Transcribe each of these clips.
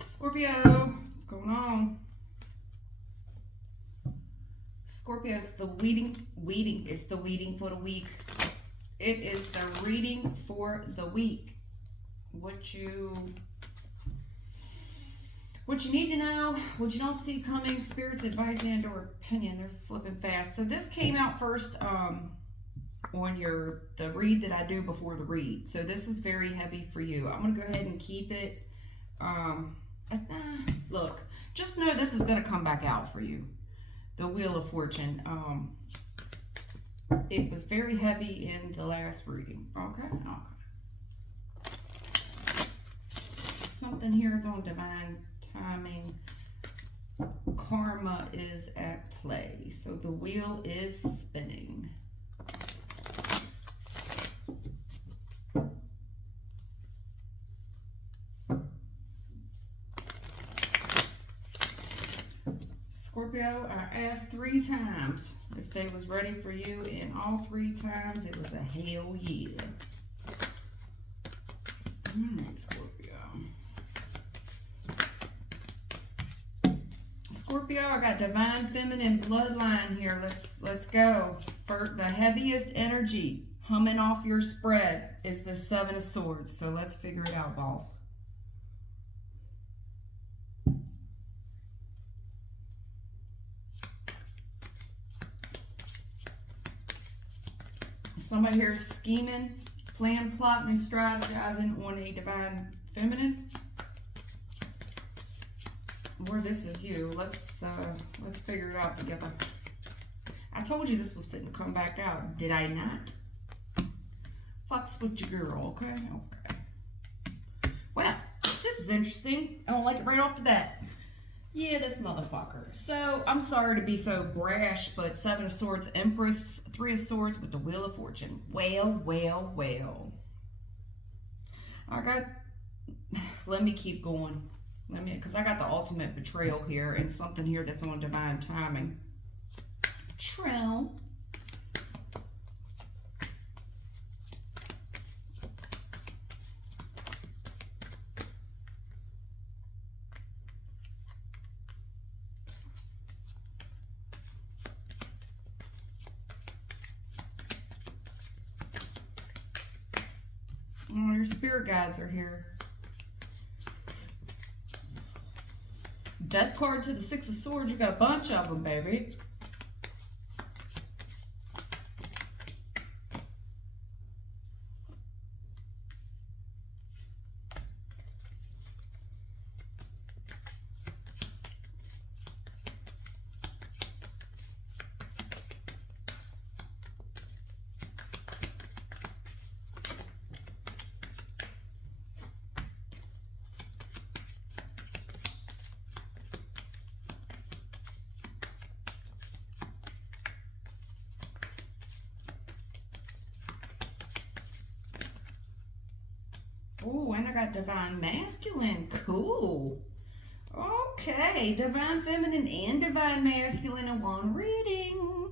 Scorpio, what's going on? Scorpio, it's the it's the reading for the week. It is the reading for the week. What you need to know, what you don't see coming, spirit's advice and or opinion. They're flipping fast. So this came out first on the read that I do before the read. So this is very heavy for you. I'm gonna go ahead and keep it. Look, just know this is gonna come back out for you. The Wheel of Fortune. It was very heavy in the last reading. Okay. Something here is on divine timing. Karma is at play. So the wheel is spinning. Scorpio, I asked 3 times if they was ready for you, and all 3 times it was a hell yeah. Alright, Scorpio. Scorpio, I got divine feminine bloodline here. Let's go. For the heaviest energy humming off your spread is the 7 of Swords. So let's figure it out, balls. Somebody here is scheming, planning, plotting, and strategizing on a divine feminine. Or this is you. Let's figure it out together. I told you this was fitting to come back out. Did I not? Fucks with your girl, okay? Okay. Well, this is interesting. I don't like it right off the bat. Yeah, this motherfucker. So, I'm sorry to be so brash, but 7 of Swords, Empress, 3 of Swords with the Wheel of Fortune. Well. Let me keep going. Because I got the ultimate betrayal here and something here that's on divine timing. True. Oh, your spirit guides are here. Death card to the 6 of Swords. You got a bunch of them, baby. Oh, and I got divine masculine. Cool. Okay, divine feminine and divine masculine in one reading.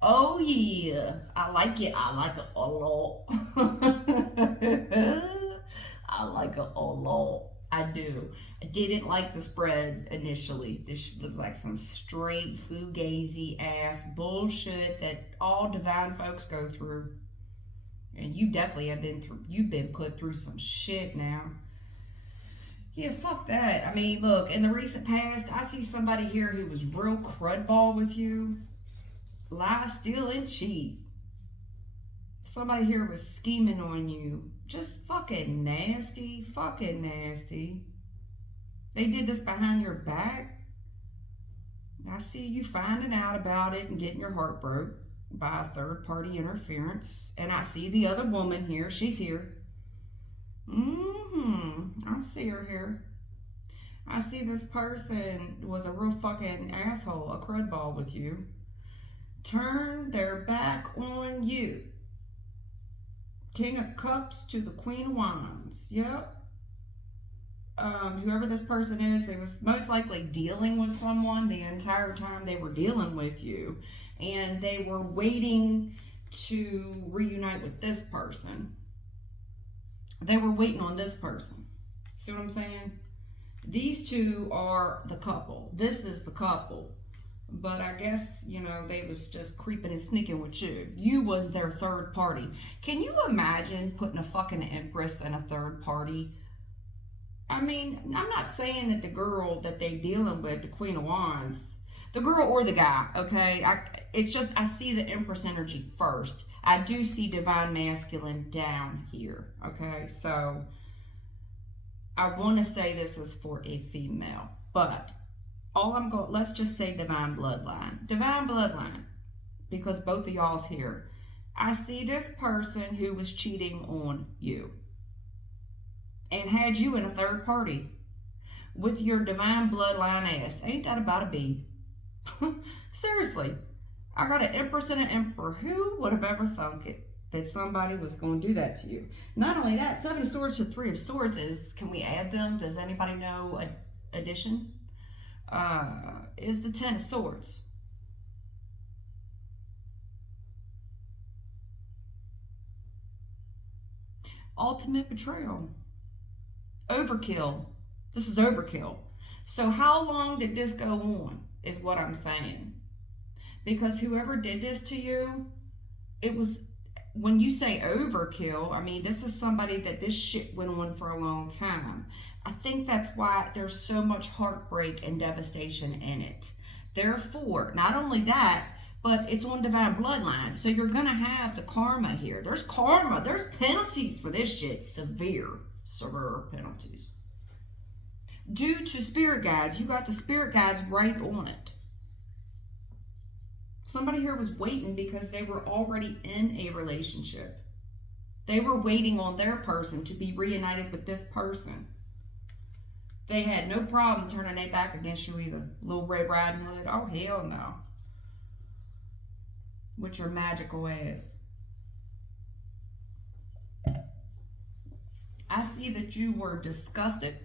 Oh yeah, I like it. I like it a lot. I like it a lot. I do. I didn't like the spread initially. This looks like some straight fugazi ass bullshit that all divine folks go through. And you definitely have you've been put through some shit now. Yeah, fuck that. I mean, look, in the recent past, I see somebody here who was real crudball with you. Lie, steal, and cheat. Somebody here was scheming on you. Just fucking nasty. Fucking nasty. They did this behind your back. I see you finding out about it and getting your heart broke by a third-party interference. And I see the other woman here. She's here. I see her here. I see this person was a real fucking asshole, a crudball with you. Turn their back on you. King of Cups to the Queen of Wands. Yep. Whoever this person is, they was most likely dealing with someone the entire time they were dealing with you. And they were waiting to reunite with this person. They were waiting on this person. See what I'm saying? These two are the couple. This is the couple. But I guess, they was just creeping and sneaking with you. You was their third party. Can you imagine putting a fucking empress in a third party? I mean, I'm not saying that the girl that they dealing with, the Queen of Wands, the girl or the guy, okay? It's just I see the Empress energy first. I do see divine masculine down here, okay? So I want to say this is for a female, but let's just say divine bloodline. Divine bloodline, because both of y'all's here. I see this person who was cheating on you and had you in a third party with your divine bloodline ass. Ain't that about a bee? Seriously, I got an empress and an emperor. Who would have ever thunk it that somebody was going to do that to you? Not only that, 7 of Swords to 3 of Swords is, can we add them? Does anybody know addition? Is the 10 of Swords. Ultimate betrayal. Overkill. This is overkill. So how long did this go on is what I'm saying. Because whoever did this to you, it was, when you say overkill, I mean, this is somebody that this shit went on for a long time. I think that's why there's so much heartbreak and devastation in it. Therefore, not only that, but it's on divine bloodline. So you're going to have the karma here. There's karma. There's penalties for this shit. Severe penalties. Due to spirit guides, you got the spirit guides right on it. Somebody here was waiting because they were already in a relationship. They were waiting on their person to be reunited with this person. They had no problem turning their back against you either. Little Red Riding Hood, oh hell no. With your magical ass. I see that you were disgusted.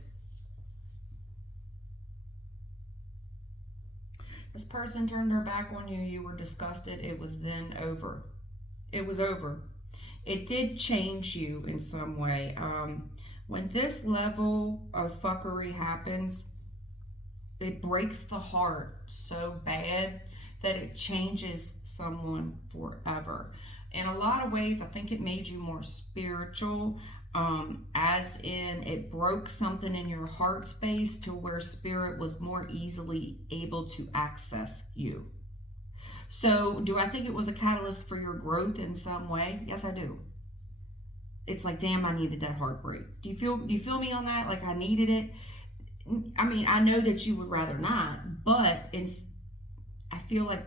This person turned their back on you. You were disgusted. It was then over. It was over. It did change you in some way. When this level of fuckery happens, it breaks the heart so bad that it changes someone forever. In a lot of ways, I think it made you more spiritual, as in it broke something in your heart space to where spirit was more easily able to access you. So do I think it was a catalyst for your growth in some way? Yes, I do. It's like, damn, I needed that heartbreak. Do you feel me on that? Like I needed it. I mean, I know that you would rather not, but I feel like,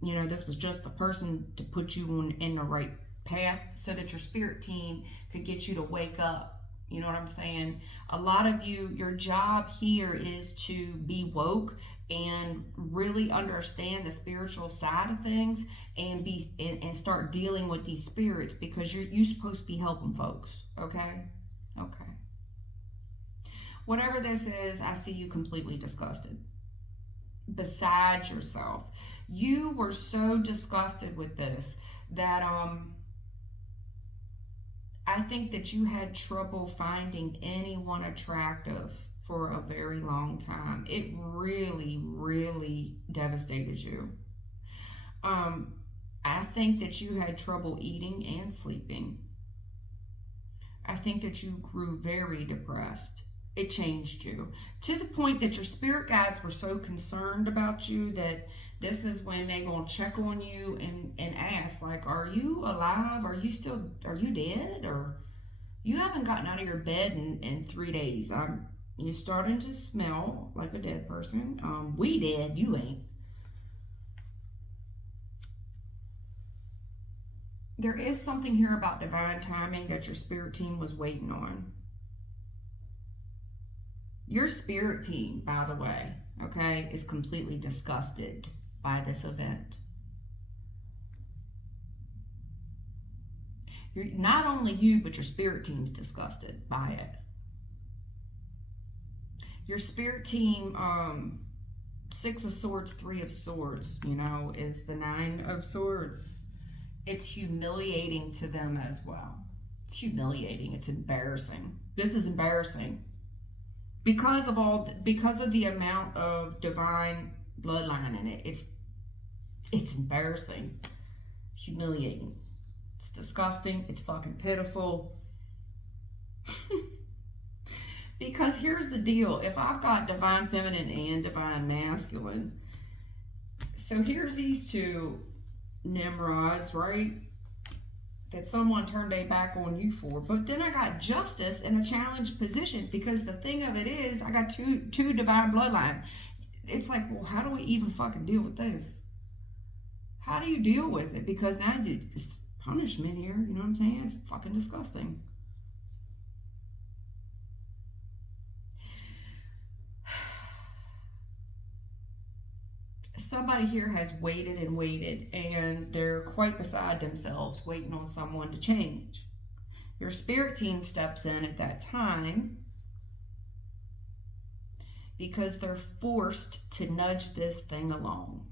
this was just the person to put you in the right path so that your spirit team could get you to wake up. You know what I'm saying? A lot of you, your job here is to be woke and really understand the spiritual side of things and start dealing with these spirits, because you're supposed to be helping folks. Okay. Whatever this is, I see you completely disgusted, beside yourself. You were so disgusted with this that I think that you had trouble finding anyone attractive for a very long time. It really, really devastated you. I think that you had trouble eating and sleeping. I think that you grew very depressed. It changed you to the point that your spirit guides were so concerned about you that this is when they're going to check on you and ask, like, are you alive? Are you dead? Or you haven't gotten out of your bed in 3 days. You're starting to smell like a dead person. We dead, you ain't. There is something here about divine timing that your spirit team was waiting on. Your spirit team, by the way, okay, is completely disgusted by this event. Not only you, but your spirit team's disgusted by it. Your spirit team, 6 of Swords, 3 of Swords, is the 9 of Swords. It's humiliating to them as well. It's humiliating. It's embarrassing. This is embarrassing. because of the amount of divine bloodline in it. It's embarrassing. It's humiliating. It's disgusting. It's fucking pitiful. Because here's the deal. If I've got divine feminine and divine masculine, so here's these two Nimrods, right? That someone turned their back on you for. But then I got justice in a challenged position, because the thing of it is, I got two divine bloodline. It's like, well, how do we even fucking deal with this? How do you deal with it? Because now it's punishment here, you know what I'm saying? It's fucking disgusting. Somebody here has waited and waited, and they're quite beside themselves, waiting on someone to change. Your spirit team steps in at that time because they're forced to nudge this thing along.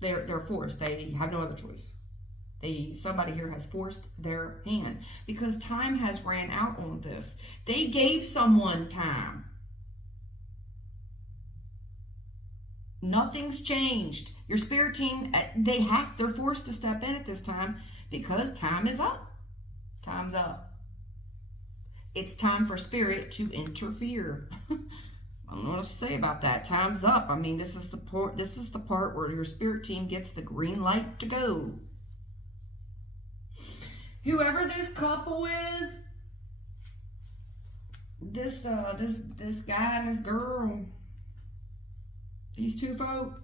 They're forced. They have no other choice. Somebody here has forced their hand because time has ran out on this. They gave someone time. Nothing's changed. Your spirit team, they're forced to step in at this time because time is up. Time's up. It's time for spirit to interfere. I don't know what else to say about that. Time's up. I mean, this is the part where your spirit team gets the green light to go. Whoever this couple is, this guy and this girl, these two folk,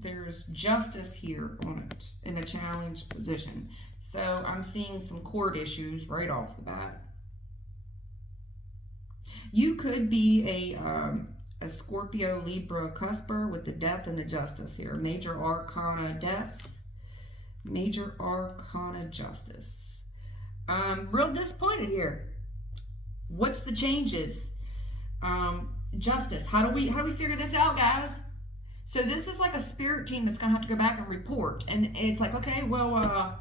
there's justice here on it in a challenged position. So I'm seeing some court issues right off the bat. You could be a Scorpio Libra cusper with the death and the justice here. Major Arcana death, Major Arcana justice. Real disappointed here. What's the changes? Justice. How do we figure this out, guys? So this is like a spirit team that's gonna have to go back and report, and it's like, okay, well,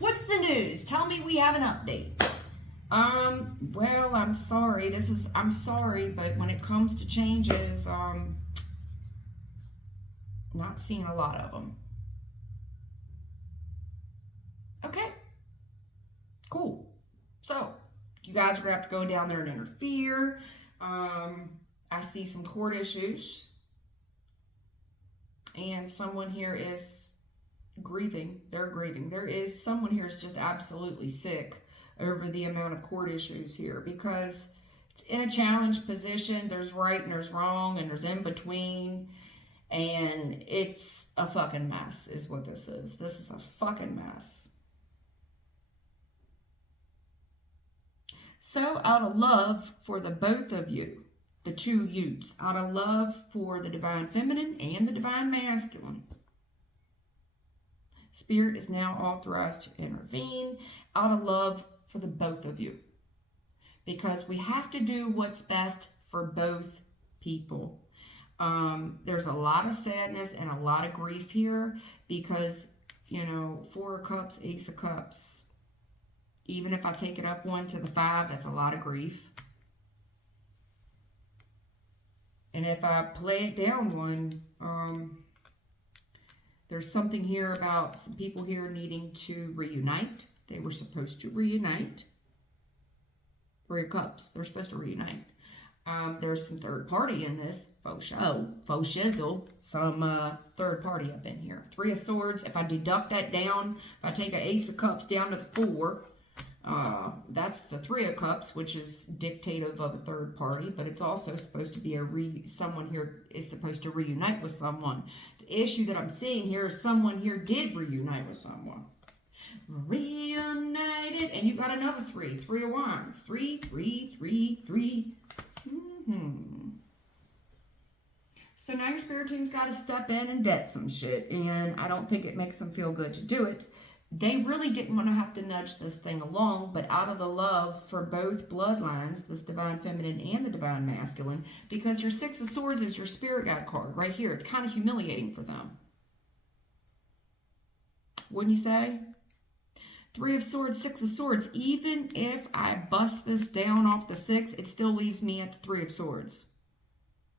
what's the news? Tell me we have an update. Well, I'm sorry, but when it comes to changes, not seeing a lot of them. Okay, cool. So you guys are gonna have to go down there and interfere. I see some court issues, and someone here is grieving. They're grieving. There is someone here is just absolutely sick over the amount of court issues here, because it's in a challenged position. There's right and there's wrong and there's in between, and it's a fucking mess is what this is. This is a fucking mess. So out of love for the both of you, the two Utes, out of love for the divine feminine and the divine masculine, Spirit is now authorized to intervene out of love for the both of you, because we have to do what's best for both people. There's a lot of sadness and a lot of grief here because, you know, 4 of Cups, Ace of Cups, even if I take it up 1 to the 5, that's a lot of grief. And if I play it down 1, there's something here about some people here needing to reunite. They were supposed to reunite. 3 of Cups, they're supposed to reunite. There's some third party in this, faux shizzle, some third party up in here. 3 of Swords, if I deduct that down, if I take an Ace of Cups down to the 4, that's the 3 of Cups, which is dictative of a third party, but it's also supposed to be someone here is supposed to reunite with someone. The issue that I'm seeing here is someone here did reunite with someone. Reunited, and you got another 3 of Wands. 3, 3, 3, 3. So now your spirit team's got to step in and debt some shit, and I don't think it makes them feel good to do it. They really didn't want to have to nudge this thing along, but out of the love for both bloodlines, this divine feminine and the divine masculine, because your 6 of Swords is your spirit guide card right here. It's kind of humiliating for them. Wouldn't you say? Three of Swords, Six of Swords. Even if I bust this down off the 6, it still leaves me at the Three of Swords.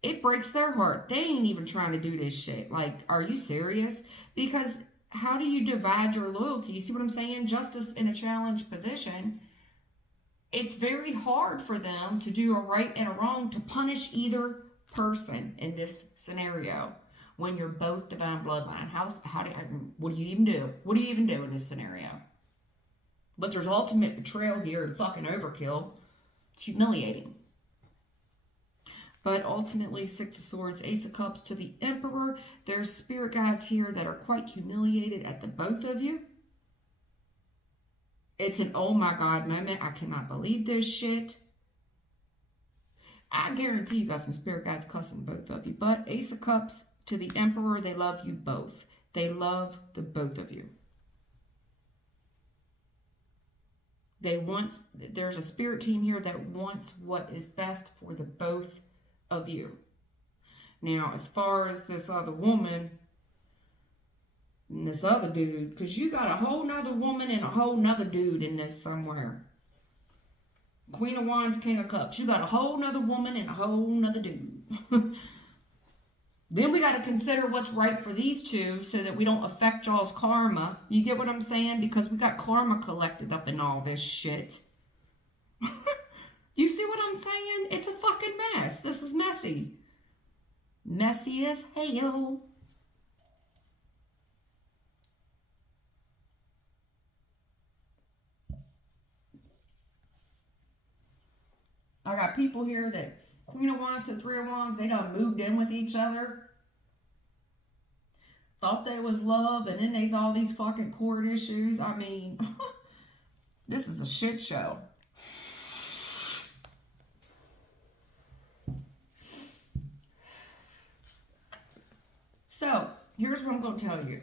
It breaks their heart. They ain't even trying to do this shit. Like, are you serious? Because how do you divide your loyalty? You see what I'm saying? Justice in a challenged position. It's very hard for them to do a right and a wrong, to punish either person in this scenario when you're both divine bloodline. What do you even do? What do you even do in this scenario? But there's ultimate betrayal here and fucking overkill. It's humiliating. But ultimately, Six of Swords, Ace of Cups to the Emperor. There's spirit guides here that are quite humiliated at the both of you. It's an oh my God moment. I cannot believe this shit. I guarantee you got some spirit guides cussing both of you. But Ace of Cups to the Emperor, they love you both. They love the both of you. There's a spirit team here that wants what is best for the both of you. Now, as far as this other woman and this other dude, because you got a whole nother woman and a whole nother dude in this somewhere. Queen of Wands, King of Cups. You got a whole nother woman and a whole nother dude. Then we got to consider what's right for these two so that we don't affect y'all's karma. You get what I'm saying? Because we got karma collected up in all this shit. You see what I'm saying? It's a fucking mess. This is messy. Messy as hell. I got people here that Queen of Wands to Three of Wands, they done moved in with each other. Thought they was love, and then there's all these fucking court issues. I mean, this is a shit show. So, here's what I'm going to tell you.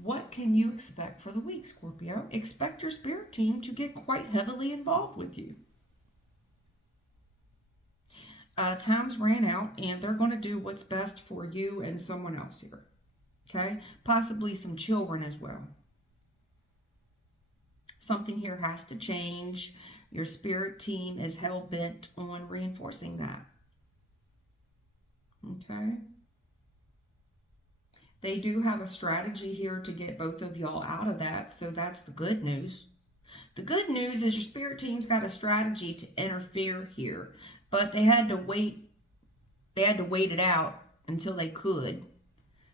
What can you expect for the week, Scorpio? Expect your spirit team to get quite heavily involved with you. Times ran out, and they're going to do what's best for you and someone else here. Okay? Possibly some children as well. Something here has to change. Your spirit team is hell-bent on reinforcing that. Okay? They do have a strategy here to get both of y'all out of that, so that's the good news. The good news is your spirit team's got a strategy to interfere here, but they had to wait. They had to wait it out until they could,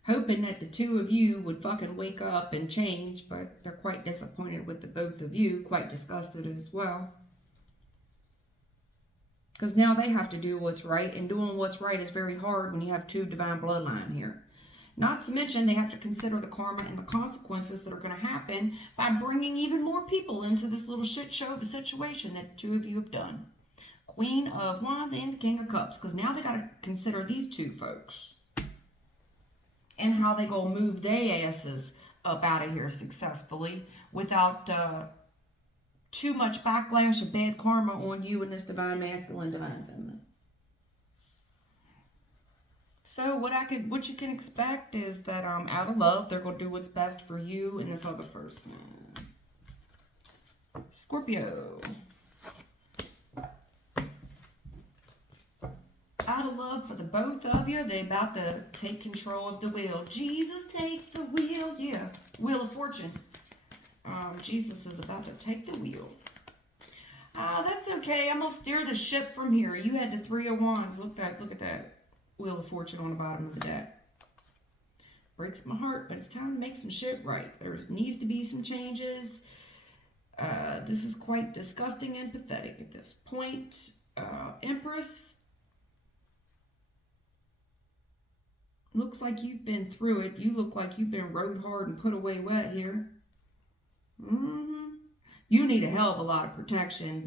hoping that the two of you would fucking wake up and change, but they're quite disappointed with the both of you, quite disgusted as well. Because now they have to do what's right, and doing what's right is very hard when you have two divine bloodline here. Not to mention, they have to consider the karma and the consequences that are going to happen by bringing even more people into this little shit show of a situation that two of you have done. Queen of Wands and the King of Cups. Because now they got to consider these two folks. And how they go move their asses up out of here successfully without too much backlash of bad karma on you and this divine masculine, divine feminine. So what you can expect is that out of love, they're going to do what's best for you and this other person. Scorpio. Out of love for the both of you, they're about to take control of the wheel. Jesus, take the wheel. Yeah. Wheel of Fortune. Jesus is about to take the wheel. That's okay. I'm going to steer the ship from here. You had the Three of Wands. Look at that. Wheel of Fortune on the bottom of the deck. Breaks my heart, but it's time to make some shit right. There needs to be some changes. This is quite disgusting and pathetic at this point. Empress. Looks like you've been through it. You look like you've been rode hard and put away wet here. You need a hell of a lot of protection.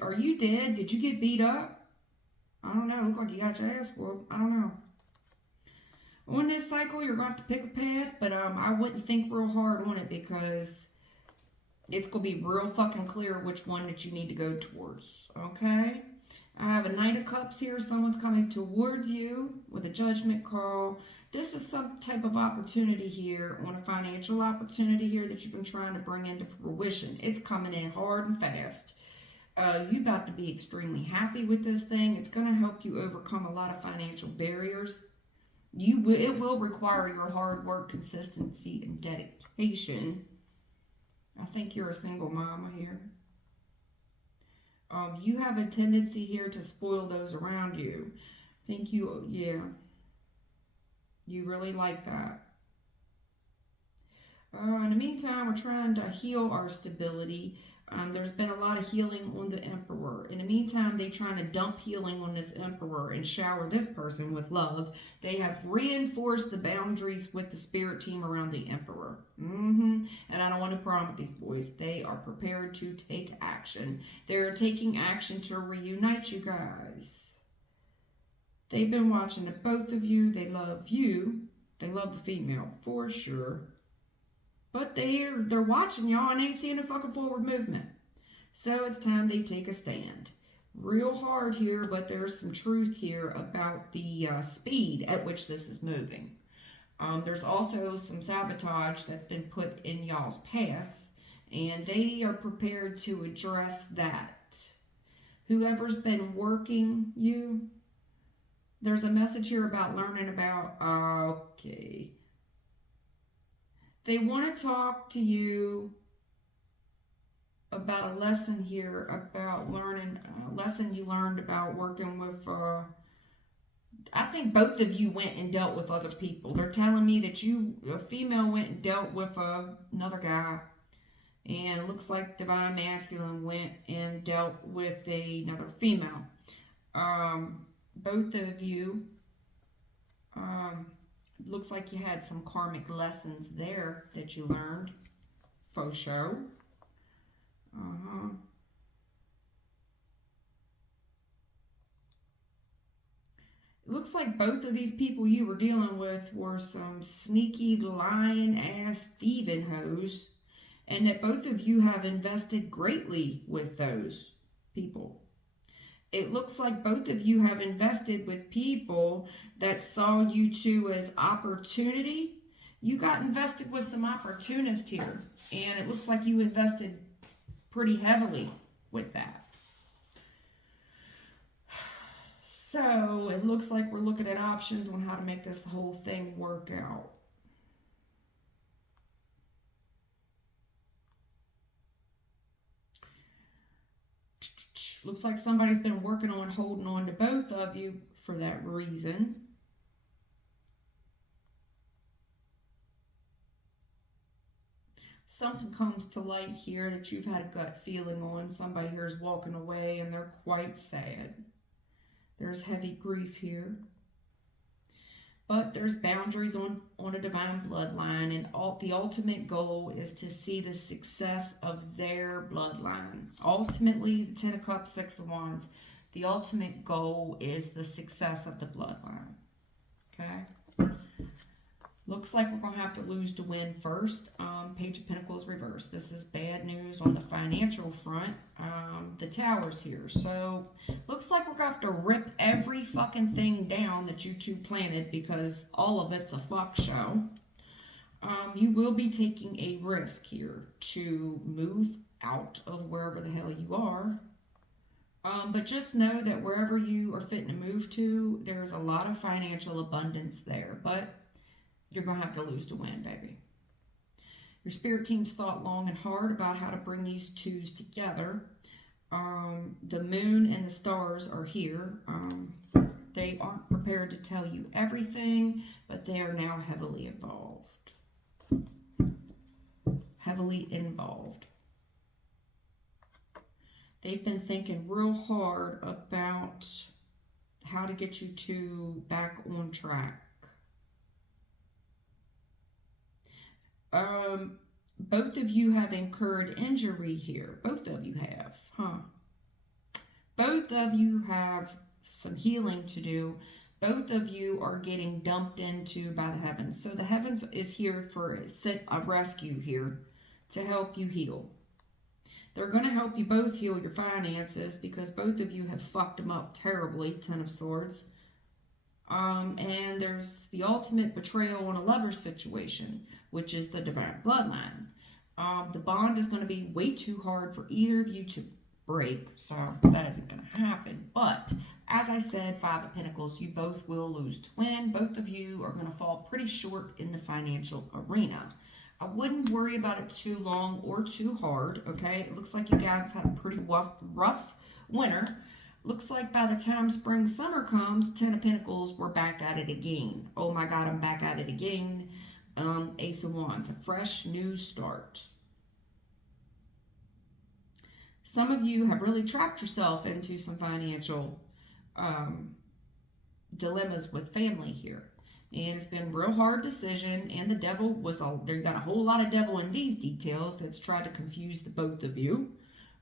Are you dead? Did you get beat up? I don't know. Look like you got your ass whooped. I don't know. On this cycle, you're going to have to pick a path, but I wouldn't think real hard on it because it's going to be real fucking clear which one that you need to go towards. Okay? I have a Knight of Cups here. Someone's coming towards you with a judgment call This is some type of opportunity here, on a financial opportunity here that you've been trying to bring into fruition. It's coming in hard and fast. You about to be extremely happy with this thing. It's going to help you overcome a lot of financial barriers. It will require your hard work, consistency, and dedication. I think you're a single mama here. You have a tendency here to spoil those around you. Yeah, you really like that. In the meantime, we're trying to heal our stability. There's been a lot of healing on the Emperor. In the meantime, they're trying to dump healing on this Emperor and shower this person with love. They have reinforced the boundaries with the spirit team around the Emperor. And I don't want to problem with these boys. They are prepared to take action. They're taking action to reunite you guys. They've been watching the both of you. They love you. They love the female for sure. But they're watching y'all and ain't seeing a fucking forward movement. So it's time they take a stand. Real hard here, but there's some truth here about the speed at which this is moving. There's also some sabotage that's been put in y'all's path, and they are prepared to address that. Whoever's been working you, there's a message here about learning about, okay. They want to talk to you about a lesson here, about learning, a lesson you learned about working with, I think both of you went and dealt with other people. They're telling me that a female went and dealt with another guy. And it looks like Divine Masculine went and dealt with another female. Both of you, looks like you had some karmic lessons there that you learned. Faux show. It looks like both of these people you were dealing with were some sneaky, lying ass thieving hoes, and that both of you have invested greatly with those people. It looks like both of you have invested with people that saw you two as opportunity. You got invested with some opportunists here, and it looks like you invested pretty heavily with that. So it looks like we're looking at options on how to make this whole thing work out. Looks like somebody's been working on holding on to both of you for that reason. Something comes to light here that you've had a gut feeling on. Somebody here is walking away and they're quite sad. There's heavy grief here. But there's boundaries on a divine bloodline, and the ultimate goal is to see the success of their bloodline. Ultimately, the Ten of Cups, Six of Wands, the ultimate goal is the success of the bloodline. Okay? Looks like we're going to have to lose to win first. Page of Pentacles reversed. This is bad news on the financial front. The Tower's here. So, looks like we're going to have to rip every fucking thing down that you two planted because all of it's a fuck show. You will be taking a risk here to move out of wherever the hell you are. But just know that wherever you are fitting to move to, there's a lot of financial abundance there. But you're going to have to lose to win, baby. Your spirit team's thought long and hard about how to bring these twos together. The moon and the stars are here. They aren't prepared to tell you everything, but they are now heavily involved. Heavily involved. They've been thinking real hard about how to get you two back on track. Both of you have incurred injury here. Both of you have, huh? Both of you have some healing to do. Both of you are getting dumped into by the heavens. So the heavens is here for a rescue here to help you heal. They're going to help you both heal your finances because both of you have fucked them up terribly. Ten of Swords. And there's the ultimate betrayal in a lover situation, which is the divine bloodline. The bond is going to be way too hard for either of you to break, so that isn't going to happen. But as I said, Five of Pentacles, you both will lose to win. Both of you are going to fall pretty short in the financial arena. I wouldn't worry about it too long or too hard, okay? It looks like you guys have had a pretty rough winter. Looks like by the time spring, summer comes, Ten of Pentacles, we're back at it again. Oh my God, I'm back at it again. Ace of Wands, a fresh new start. Some of you have really trapped yourself into some financial dilemmas with family here. And it's been a real hard decision, and the devil was there. Got a whole lot of devil in these details that's tried to confuse the both of you.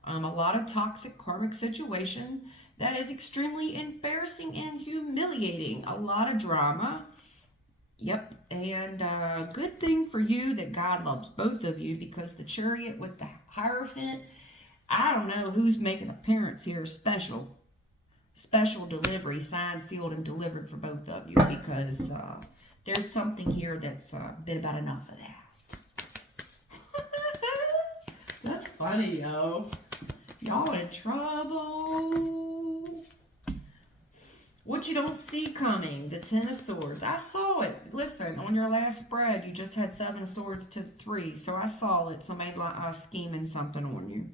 A lot of toxic karmic situation that is extremely embarrassing and humiliating. A lot of drama. Yep, and good thing for you that God loves both of you, because the Chariot with the Hierophant, I don't know who's making an appearance here. Special delivery, signed, sealed, and delivered for both of you, because there's something here that's been about enough of that. That's funny, yo. Y'all in trouble. What you don't see coming, the Ten of Swords. I saw it. Listen, on your last spread, you just had Seven of Swords to 3, so I saw it. Somebody scheming something on you.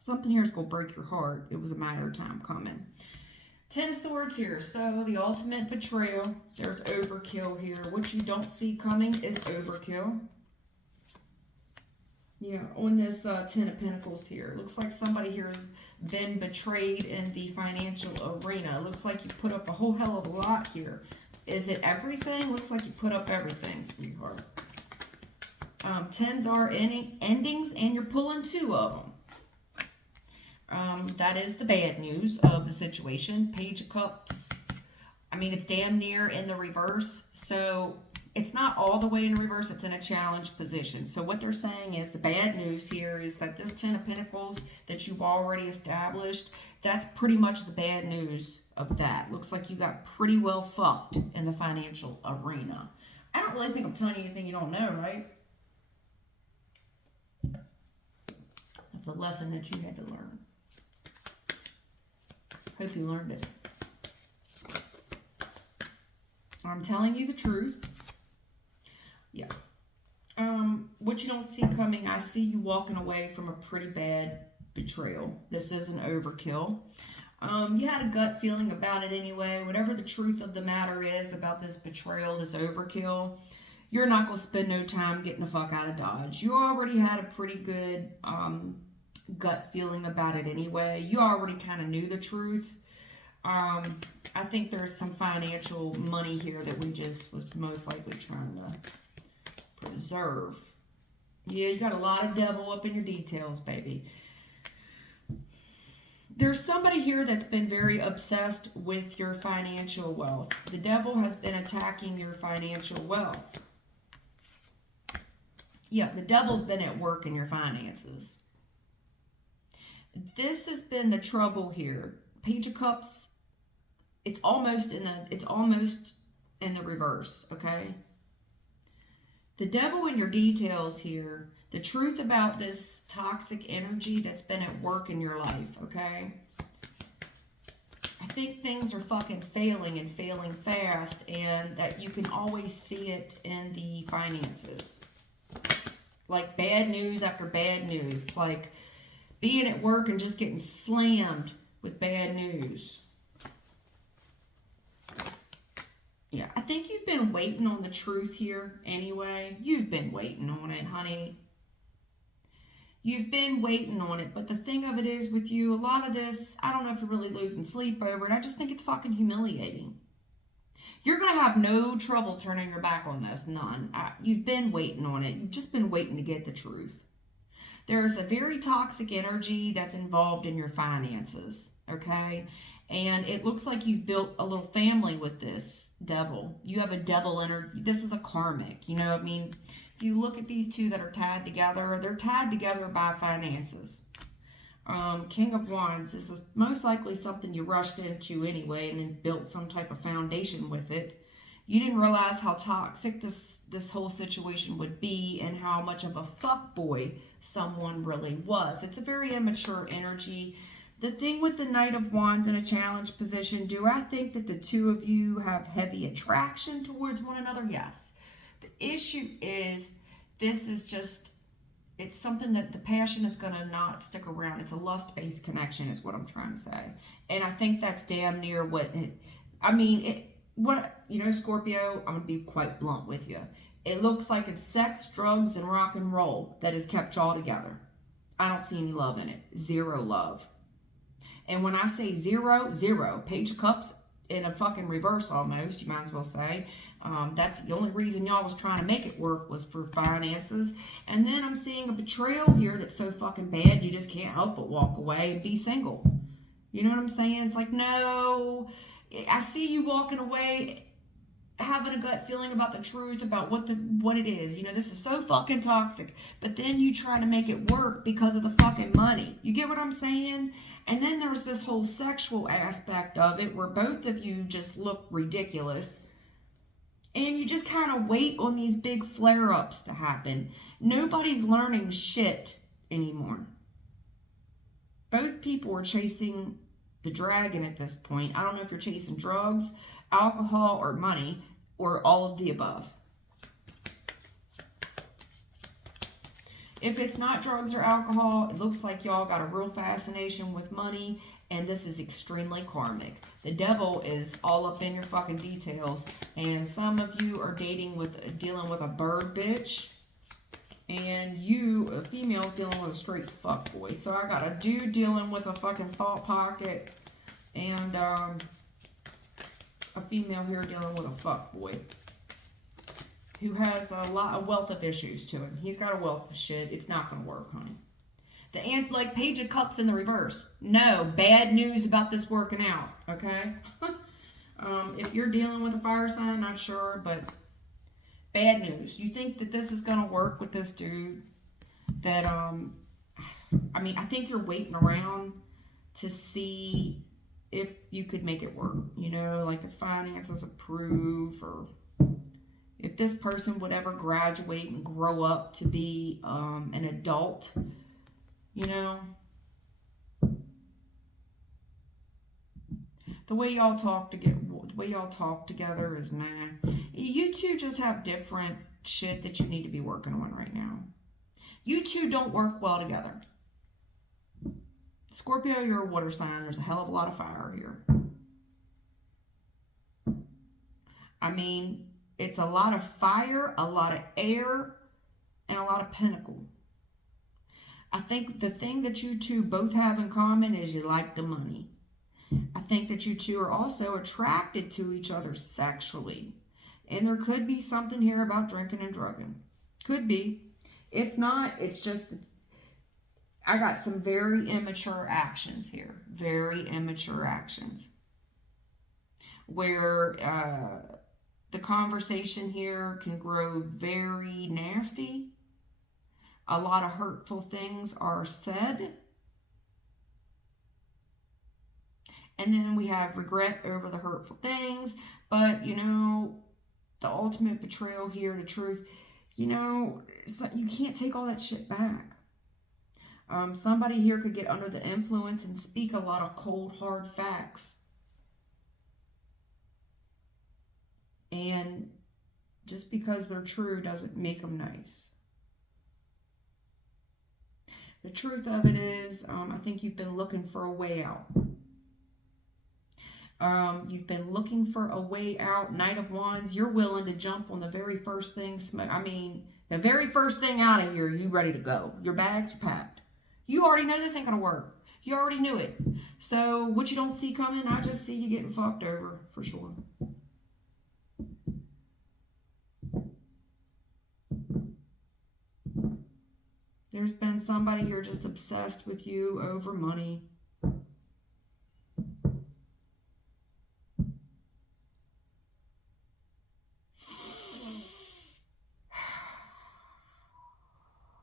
Something here is going to break your heart. It was a matter of time coming. Ten of Swords here. So the ultimate betrayal. There's overkill here. What you don't see coming is overkill. Yeah, on this Ten of Pentacles here. Looks like somebody here has been betrayed in the financial arena. Looks like you put up a whole hell of a lot here. Is it everything? Looks like you put up everything, sweetheart. Tens are endings, and you're pulling 2 of them. That is the bad news of the situation. Page of Cups. I mean, it's damn near in the reverse. So it's not all the way in reverse. It's in a challenge position. So what they're saying is the bad news here is that this Ten of Pentacles that you've already established, that's pretty much the bad news of that. Looks like you got pretty well fucked in the financial arena. I don't really think I'm telling you anything you don't know, right? That's a lesson that you had to learn. Hope you learned it. I'm telling you the truth. Yeah. What you don't see coming, I see you walking away from a pretty bad betrayal. This is an overkill. You had a gut feeling about it anyway. Whatever the truth of the matter is about this betrayal, this overkill, you're not going to spend no time getting the fuck out of Dodge. You already had a pretty good gut feeling about it anyway. You already kind of knew the truth. I think there's some financial money here that we just was most likely trying to preserve. Yeah, you got a lot of devil up in your details, baby. There's somebody here that's been very obsessed with your financial wealth. The devil has been attacking your financial wealth. Yeah, the devil's been at work in your finances. This has been the trouble here. Page of Cups, it's almost in the reverse, okay? The devil in your details here, the truth about this toxic energy that's been at work in your life, okay? I think things are fucking failing and failing fast, and that you can always see it in the finances. Like bad news after bad news. It's like being at work and just getting slammed with bad news. Yeah, I think you've been waiting on the truth here anyway. You've been waiting on it, honey. You've been waiting on it. But the thing of it is with you, a lot of this, I don't know if you're really losing sleep over it. I just think it's fucking humiliating. You're going to have no trouble turning your back on this. None. You've been waiting on it. You've just been waiting to get the truth. There's a very toxic energy that's involved in your finances, okay? And it looks like you've built a little family with this devil. You have a devil energy. This is a karmic, you know what I mean? If you look at these two that are tied together, they're tied together by finances. King of Wands, this is most likely something you rushed into anyway and then built some type of foundation with it. You didn't realize how toxic this whole situation would be and how much of a fuckboy someone really was. It's a very immature energy. The thing with the Knight of Wands in a challenge position, do I think that the two of you have heavy attraction towards one another? Yes. The issue is, this is just, it's something that the passion is going to not stick around. It's a lust-based connection is what I'm trying to say. And I think that's damn near what Scorpio, I'm going to be quite blunt with you. It looks like it's sex, drugs, and rock and roll that has kept y'all together. I don't see any love in it. Zero love. And when I say zero, zero. Page of Cups in a fucking reverse almost, you might as well say. That's the only reason y'all was trying to make it work was for finances. And then I'm seeing a betrayal here that's so fucking bad you just can't help but walk away and be single. You know what I'm saying? It's like, no, I see you walking away having a gut feeling about the truth, about what it is. You know, this is so fucking toxic. But then you try to make it work because of the fucking money. You get what I'm saying? And then there's this whole sexual aspect of it where both of you just look ridiculous. And you just kind of wait on these big flare-ups to happen. Nobody's learning shit anymore. Both people are chasing the dragon at this point. I don't know if you're chasing drugs, alcohol, or money, or all of the above. If it's not drugs or alcohol, it looks like y'all got a real fascination with money, and this is extremely karmic. The devil is all up in your fucking details, and some of you are dealing with a bird bitch, and you, a female's dealing with a straight fuckboy. So I got a dude dealing with a fucking thought pocket, and a female here dealing with a fuckboy who has a lot of wealth of issues to him. He's got a wealth of shit. It's not going to work, honey. Like Page of Cups in the reverse. No, bad news about this working out, okay? If you're dealing with a fire sign, not sure, but bad news. You think that this is going to work with this dude that, I think you're waiting around to see if you could make it work, you know, like the finances approve, or if this person would ever graduate and grow up to be an adult, you know. The way y'all talk together is man. You two just have different shit that you need to be working on right now. You two don't work well together. Scorpio, you're a water sign. There's a hell of a lot of fire here. I mean, it's a lot of fire, a lot of air, and a lot of pinnacle. I think the thing that you two both have in common is you like the money. I think that you two are also attracted to each other sexually. And there could be something here about drinking and drugging. Could be. If not, it's just, I got some very immature actions here. Very immature actions. Where the conversation here can grow very nasty. A lot of hurtful things are said. And then we have regret over the hurtful things. But, you know, the ultimate betrayal here, the truth, you know, you can't take all that shit back. Somebody here could get under the influence and speak a lot of cold, hard facts. And just because they're true doesn't make them nice. The truth of it is, I think you've been looking for a way out. You've been looking for a way out. Knight of Wands, you're willing to jump on the very first thing. The very first thing out of here, you ready to go. Your bags are packed. You already know this ain't going to work. You already knew it. So what you don't see coming, I just see you getting fucked over for sure. There's been somebody here just obsessed with you over money.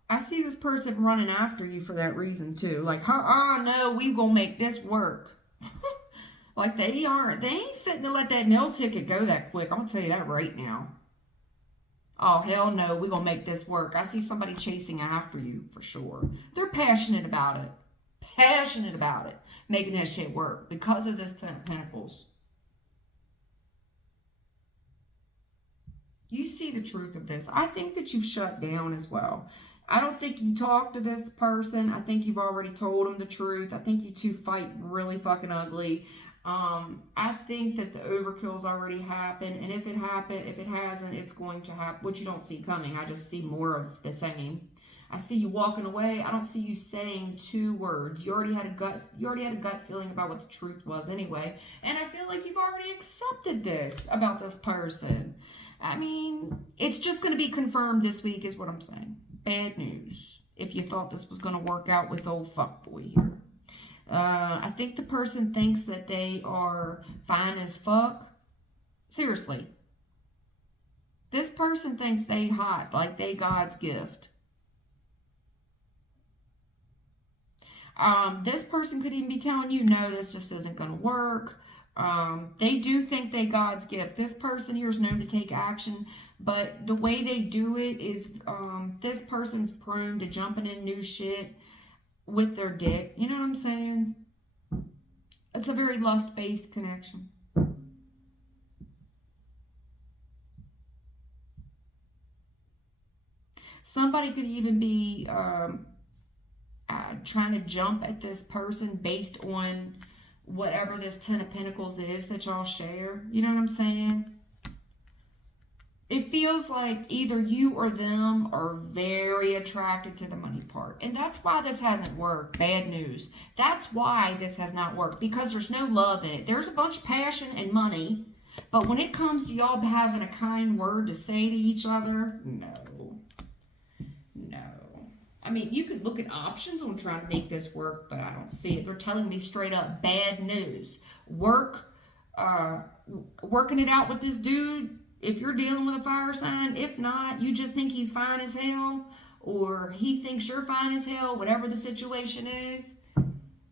I see this person running after you for that reason too. Like, no, we gonna make this work. Like they ain't fitting to let that meal ticket go that quick. I'm gonna tell you that right now. Oh, hell no, we gonna make this work. I see somebody chasing after you for sure. They're passionate about it. Passionate about it. Making that shit work because of this Ten of Pentacles. You see the truth of this. I think that you've shut down as well. I don't think you talked to this person. I think you've already told them the truth. I think you two fight really fucking ugly. I think that the overkill's already happened, and if it hasn't, it's going to happen, which you don't see coming. I just see more of the same. I see you walking away. I don't see you saying 2 words. You already had a gut feeling about what the truth was anyway, and I feel like you've already accepted this about this person. I mean, it's just going to be confirmed this week is what I'm saying. Bad news if you thought this was going to work out with old fuckboy here. I think the person thinks that they are fine as fuck. Seriously. This person thinks they hot, like they God's gift. This person could even be telling you, no, this just isn't going to work. They do think they God's gift. This person here is known to take action, but the way they do it is this person's prone to jumping in new shit with their dick. You know what I'm saying? It's a very lust-based connection. Somebody could even be trying to jump at this person based on whatever this Ten of Pentacles is that y'all share. You know what I'm saying? It feels like either you or them are very attracted to the money part. And that's why this hasn't worked. Bad news. That's why this has not worked. Because there's no love in it. There's a bunch of passion and money. But when it comes to y'all having a kind word to say to each other, no. No. I mean, you could look at options on trying to make this work, but I don't see it. They're telling me straight up bad news. Working it out with this dude. If you're dealing with a fire sign, if not, you just think he's fine as hell, or he thinks you're fine as hell, whatever the situation is,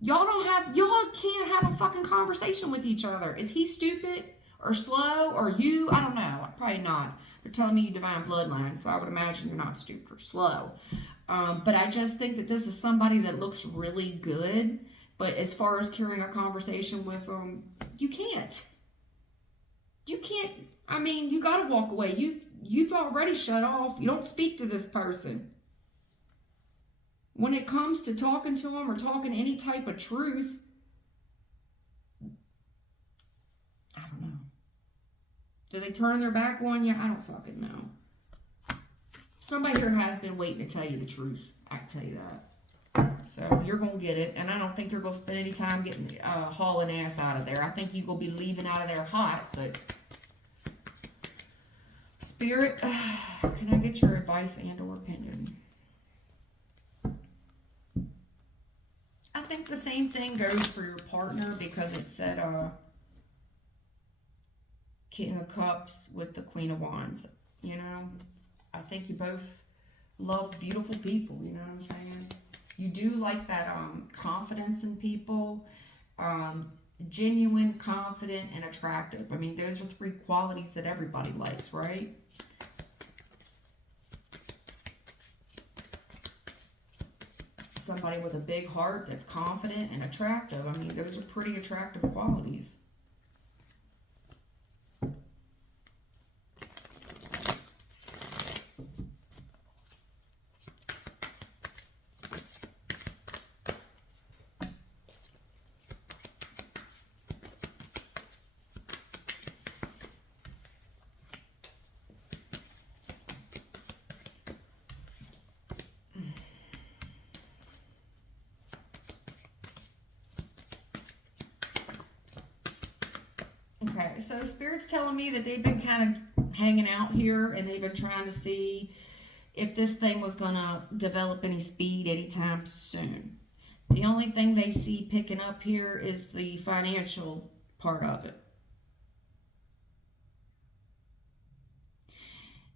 y'all can't have a fucking conversation with each other. Is he stupid or slow or you? I don't know. Probably not. They're telling me you divine bloodline, so I would imagine you're not stupid or slow. But I just think that this is somebody that looks really good, but as far as carrying a conversation with them, you can't. You can't. I mean, you got to walk away. You've already shut off. You don't speak to this person. When it comes to talking to them or talking any type of truth, I don't know. Do they turn their back on you? I don't fucking know. Somebody here has been waiting to tell you the truth. I can tell you that. So you're going to get it. And I don't think you're going to spend any time getting hauling ass out of there. I think you're going to be leaving out of there hot, but... Spirit, can I get your advice and or opinion? I think the same thing goes for your partner because it said King of Cups with the Queen of Wands. You know, I think you both love beautiful people. You know what I'm saying? You do like that confidence in people. Genuine, confident, and attractive. I mean, those are 3 qualities that everybody likes, right? Somebody with a big heart that's confident and attractive. I mean, those are pretty attractive qualities. Okay, so Spirit's telling me that they've been kind of hanging out here and they've been trying to see if this thing was going to develop any speed anytime soon. The only thing they see picking up here is the financial part of it.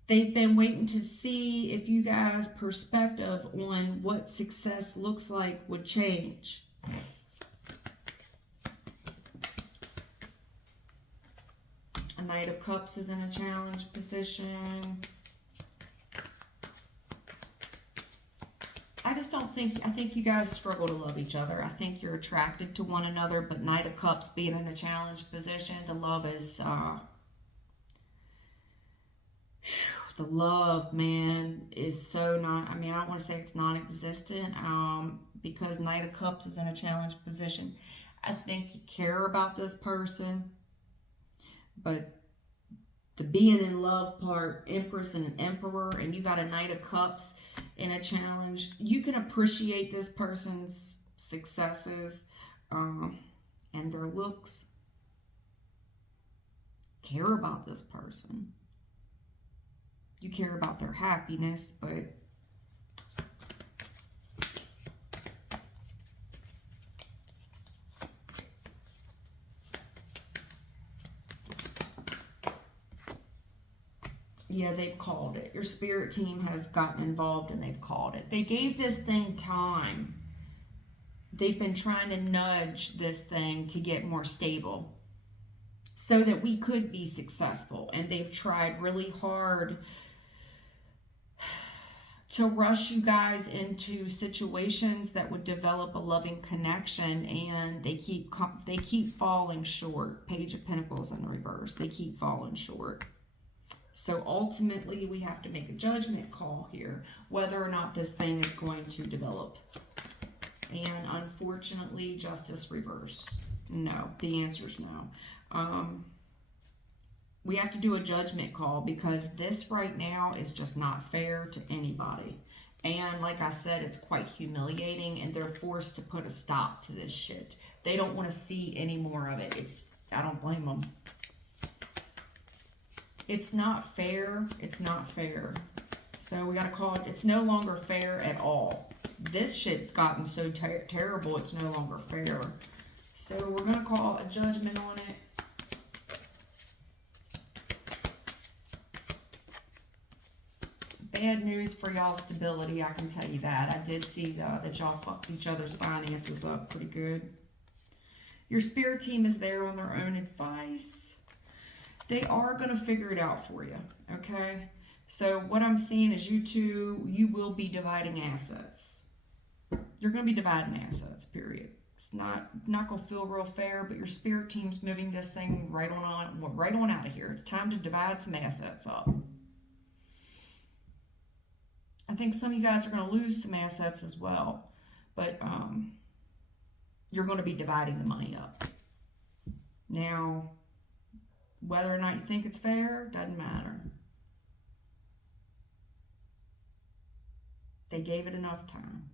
They've been waiting to see if you guys' perspective on what success looks like would change. A Knight of Cups is in a challenge position. I just don't think, I think you guys struggle to love each other. I think you're attracted to one another, but Knight of Cups being in a challenge position, the love is, the love, man, is so not, I mean, I don't want to say it's non-existent, because Knight of Cups is in a challenge position. I think you care about this person, but the being in love part, Empress and an Emperor, and you got a Knight of Cups in a challenge, you can appreciate this person's successes and their looks. Care about this person. You care about their happiness, but yeah, they've called it. Your spirit team has gotten involved and they've called it. They gave this thing time. They've been trying to nudge this thing to get more stable so that we could be successful. And they've tried really hard to rush you guys into situations that would develop a loving connection, and they keep falling short. Page of Pentacles in reverse. They keep falling short. So ultimately, we have to make a judgment call here, whether or not this thing is going to develop. And unfortunately, Justice reverse. No, the answer is no. We have to do a judgment call because this right now is just not fair to anybody. And like I said, it's quite humiliating, and they're forced to put a stop to this shit. They don't want to see any more of it. I don't blame them. It's not fair. It's not fair. So we got to call it, it's no longer fair at all. This shit's gotten so terrible, it's no longer fair. So we're going to call a judgment on it. Bad news for y'all's stability, I can tell you that. I did see that y'all fucked each other's finances up pretty good. Your spirit team is there on their own advice. They are going to figure it out for you, okay? So what I'm seeing is you two, you will be dividing assets. You're going to be dividing assets, period. It's not going to feel real fair, but your spirit team's moving this thing right on out of here. It's time to divide some assets up. I think some of you guys are going to lose some assets as well, but you're going to be dividing the money up. Now, whether or not you think it's fair, doesn't matter. They gave it enough time.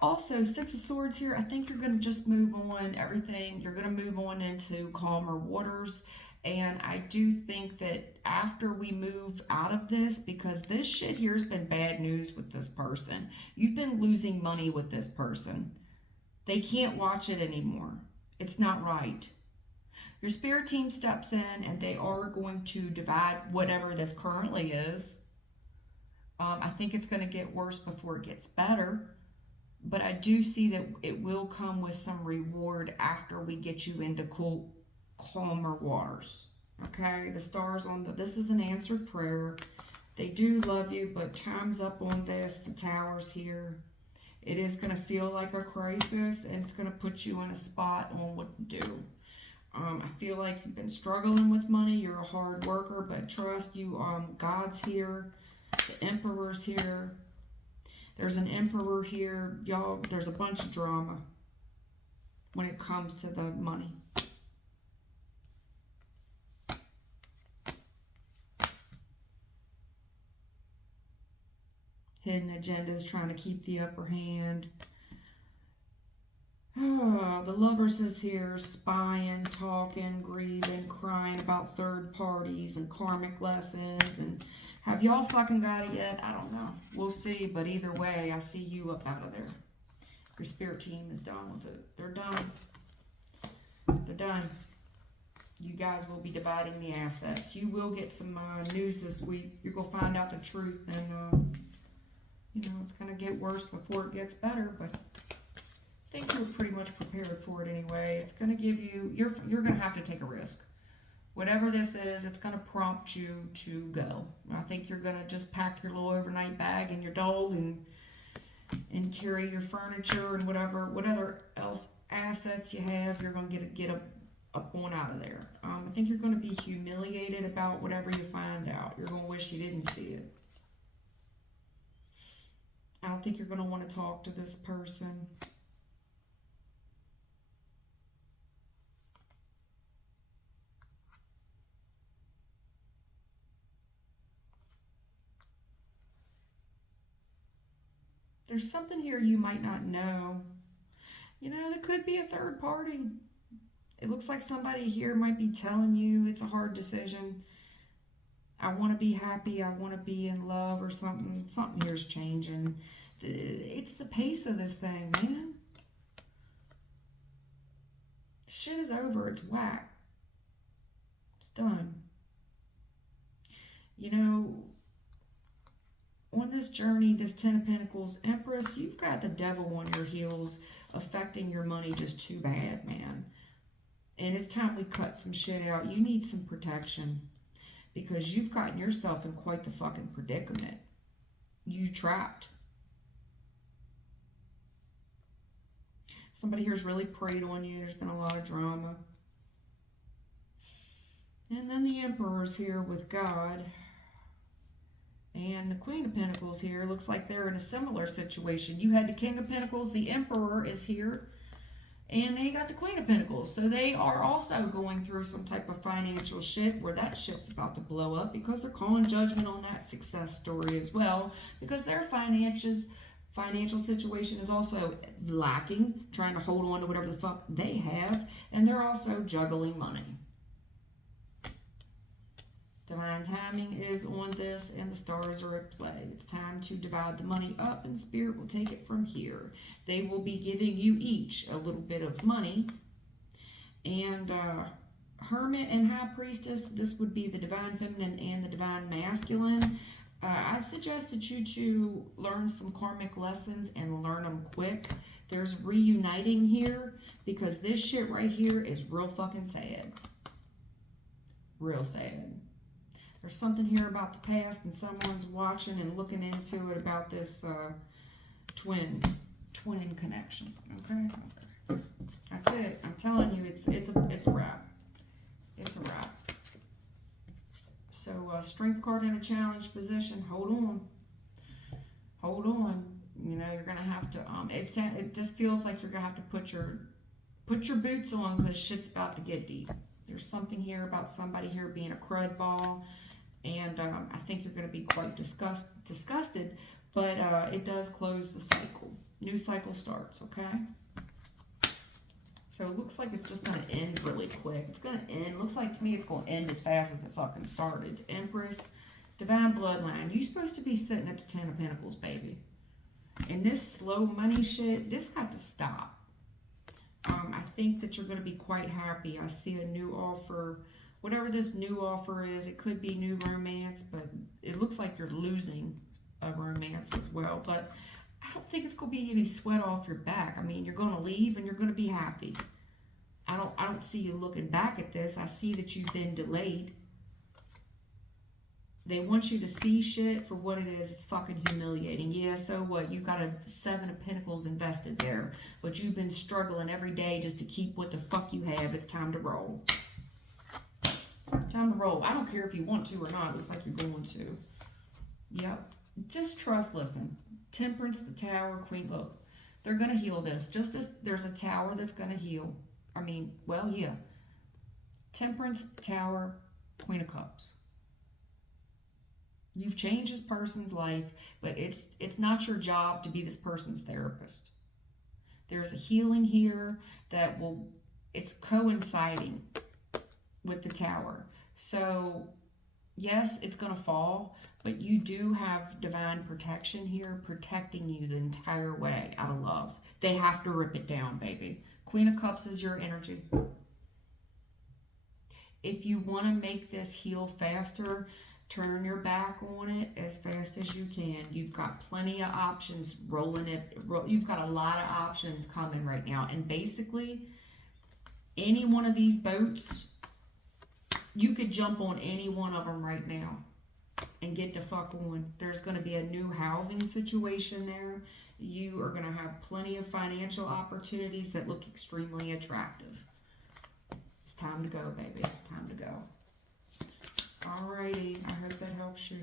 Also, Six of Swords here, I think you're going to just move on everything. You're going to move on into calmer waters. And I do think that after we move out of this, because this shit here has been bad news with this person. You've been losing money with this person. They can't watch it anymore. It's not right. Your spirit team steps in and they are going to divide whatever this currently is. I think it's going to get worse before it gets better. But I do see that it will come with some reward after we get you into calmer waters. Okay, the stars on this is an answered prayer. They do love you, but time's up on this. The Tower's here. It is going to feel like a crisis, and it's going to put you in a spot on what to do. I feel like you've been struggling with money. You're a hard worker, but trust you. God's here. The Emperor's here. There's an Emperor here. Y'all, there's a bunch of drama when it comes to the money. Hidden agendas trying to keep the upper hand. Oh, the Lovers is here, spying, talking, grieving, crying about third parties and karmic lessons. And have y'all fucking got it yet? I don't know. We'll see. But either way, I see you up out of there. Your spirit team is done with it. They're done. They're done. You guys will be dividing the assets. You will get some news this week. You're going to find out the truth, and it's going to get worse before it gets better, but I think you're pretty much prepared for it anyway. It's going to give you, you're going to have to take a risk. Whatever this is, it's going to prompt you to go. I think you're going to just pack your little overnight bag and your dog and carry your furniture and whatever else assets you have. You're going to get up on out of there. I think you're going to be humiliated about whatever you find out. You're going to wish you didn't see it. I don't think you're going to want to talk to this person. There's something here you might not know. There could be a third party. It looks like somebody here might be telling you it's a hard decision. I want to be happy. I want to be in love or something. Something here's changing. It's the pace of this thing, man. Shit is over. It's whack. It's done. On this journey, this Ten of Pentacles, Empress, you've got the devil on your heels affecting your money just too bad, man. And it's time we cut some shit out. You need some protection because you've gotten yourself in quite the fucking predicament. You trapped. Somebody here's really preyed on you. There's been a lot of drama. And then the Emperor's here with God. And the Queen of Pentacles here looks like they're in a similar situation. You had the King of Pentacles, the Emperor is here, and they got the Queen of Pentacles. So they are also going through some type of financial shit where that shit's about to blow up because they're calling judgment on that success story as well because their financial situation is also lacking, trying to hold on to whatever the fuck they have, and they're also juggling money. Divine timing is on this, and the stars are at play. It's time to divide the money up, and Spirit will take it from here. They will be giving you each a little bit of money. And Hermit and High Priestess, this would be the Divine Feminine and the Divine Masculine. I suggest that you two learn some karmic lessons and learn them quick. There's reuniting here, because this shit right here is real fucking sad. Real sad. There's something here about the past, and someone's watching and looking into it about this twin connection. Okay. That's it. I'm telling you, it's a wrap. It's a wrap. So strength card in a challenge position. Hold on. Hold on. You're gonna have to. It just feels like you're gonna have to put your boots on because shit's about to get deep. There's something here about somebody here being a crud ball. And I think you're going to be quite disgusted, but it does close the cycle. New cycle starts, okay? So it looks like it's just going to end really quick. It's going to end. Looks like to me it's going to end as fast as it fucking started. Empress, Divine Bloodline. You're supposed to be sitting at the Ten of Pentacles, baby. And this slow money shit, this got to stop. I think that you're going to be quite happy. I see a new offer. Whatever this new offer is, it could be new romance, but it looks like you're losing a romance as well. But I don't think it's going to be any sweat off your back. I mean, you're going to leave and you're going to be happy. I don't see you looking back at this. I see that you've been delayed. They want you to see shit for what it is. It's fucking humiliating. Yeah, so what? You got a Seven of Pentacles invested there, but you've been struggling every day just to keep what the fuck you have. It's time to roll. Time to roll. I don't care if you want to or not. It looks like you're going to. Yep. Just trust. Listen. Temperance, the Tower, Queen. Look, they're going to heal this. Just as there's a Tower that's going to heal. I mean, well, yeah. Temperance, Tower, Queen of Cups. You've changed this person's life, but it's not your job to be this person's therapist. There's a healing here that it's coinciding with the Tower. So yes, it's going to fall, but you do have divine protection here, protecting you the entire way out of love. They have to rip it down, baby. Queen of Cups is your energy. If you want to make this heal faster, turn your back on it as fast as you can. You've got plenty of options rolling it. You've got a lot of options coming right now. And basically, any one of these boats, you could jump on any one of them right now and get the fuck on. There's going to be a new housing situation there. You are going to have plenty of financial opportunities that look extremely attractive. It's time to go, baby. Time to go. Alrighty, I hope that helps you.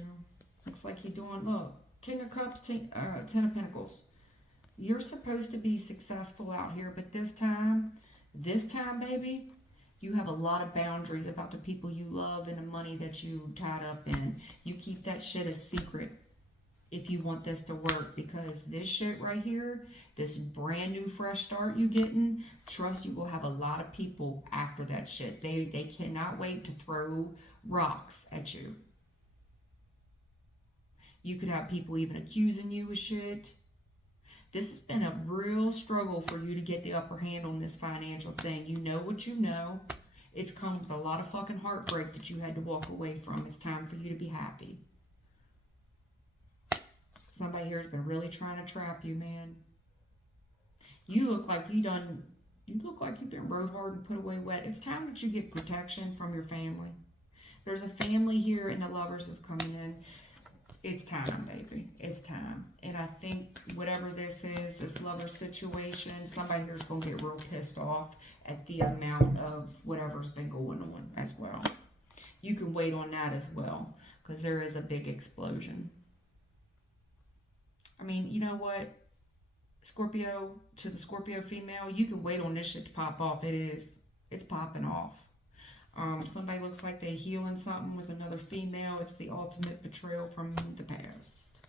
Looks like you're doing, look, King of Cups, Ten of Pentacles. You're supposed to be successful out here, but this time, baby, you have a lot of boundaries about the people you love and the money that you tied up in. You keep that shit a secret if you want this to work, because this shit right here, this brand new fresh start you getting, trust you will have a lot of people after that shit. They cannot wait to throw rocks at you. You could have people even accusing you of shit. This has been a real struggle for you to get the upper hand on this financial thing. You know what you know. It's come with a lot of fucking heartbreak that you had to walk away from. It's time for you to be happy. Somebody here has been really trying to trap you, man. You look like you've been rode hard and put away wet. It's time that you get protection from your family. There's a family here and the lovers is coming in. It's time, baby. It's time. And I think whatever this is, this lover situation, somebody here is going to get real pissed off at the amount of whatever's been going on as well. You can wait on that as well, because there is a big explosion. I mean, you know what? Scorpio, to the Scorpio female, you can wait on this shit to pop off. It's popping off. Somebody looks like they're healing something with another female. It's the ultimate betrayal from the past.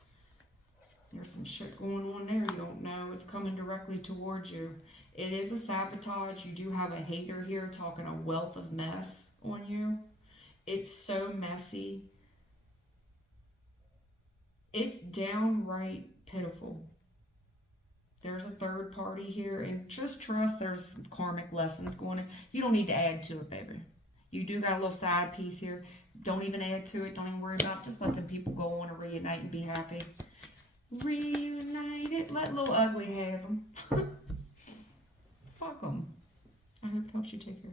There's some shit going on there you don't know. It's coming directly towards you. It is a sabotage. You do have a hater here talking a wealth of mess on you. It's so messy. It's downright pitiful. There's a third party here, and just trust there's some karmic lessons going on. You don't need to add to it, baby. You do got a little side piece here. Don't even add to it. Don't even worry about it. Just let them people go on and reunite and be happy. Reunited. Let little ugly have them. Fuck them. I hope it helps you. Take care.